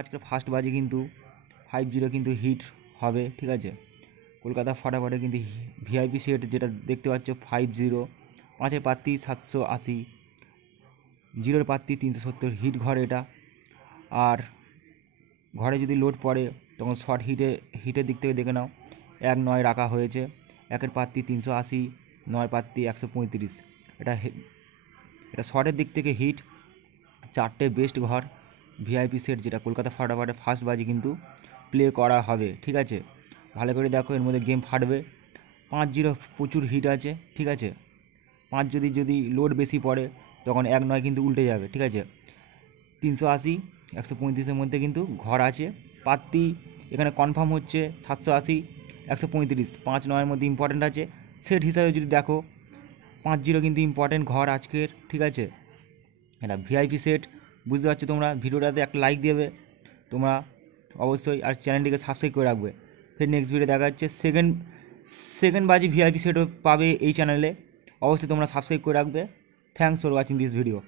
আজকে ফার্স্ট বাজে কিন্তু 50 কিন্তু হিট হবে, ঠিক আছে। কলকাতা ফাটাফাটে কিন্তু ভিআইপি সেট যেটা দেখতে পাচ্ছ 50, 5-এর প্রার্থী 780, 0-এর প্রার্থী 370 হিট ঘর এটা। আর ঘরে যদি লোড পড়ে তখন শর্ট হিটের দিক থেকে দেখে নাও 1-9 রাখা হয়েছে, 1-এর প্রার্থী 380, 9-এর প্রার্থী 135। এটা শর্টের দিক থেকে হিট। 4টে বেস্ট ঘর ভিআইপি সেট যেটা কলকাতা ফাটাফাটে ফার্স্ট বাজি কিন্তু প্লে করা হবে, ঠিক আছে। ভালো করে দেখো, এর মধ্যে গেম ফাটবে। 5-0 প্রচুর হিট আছে, ঠিক আছে। 5 যদি লোড বেশি পড়ে তখন 1-9 কিন্তু উল্টে যাবে, ঠিক আছে। 380, 135-এর মধ্যে কিন্তু ঘর আছে। প্রার্থী এখানে কনফার্ম হচ্ছে 780, 135, 5-9-এর মধ্যে ইম্পর্ট্যান্ট আছে। সেট হিসাবে যদি দেখো 5-0 কিন্তু ইম্পর্ট্যান্ট ঘর আজকের, ঠিক আছে। এটা ভিআইপি সেট, বুঝতে পারছো তোমরা। ভিডিওটাতে একটা লাইক দেবে তোমরা অবশ্যই, আর চ্যানেলটিকে সাবস্ক্রাইব করে রাখবে। ফের নেক্সট ভিডিও দেখা যাচ্ছে। সেকেন্ড বাজি ভিআইপি সেটও পাবে এই চ্যানেলে, অবশ্যই তোমরা সাবস্ক্রাইব করে রাখবে। Thanks for watching this video.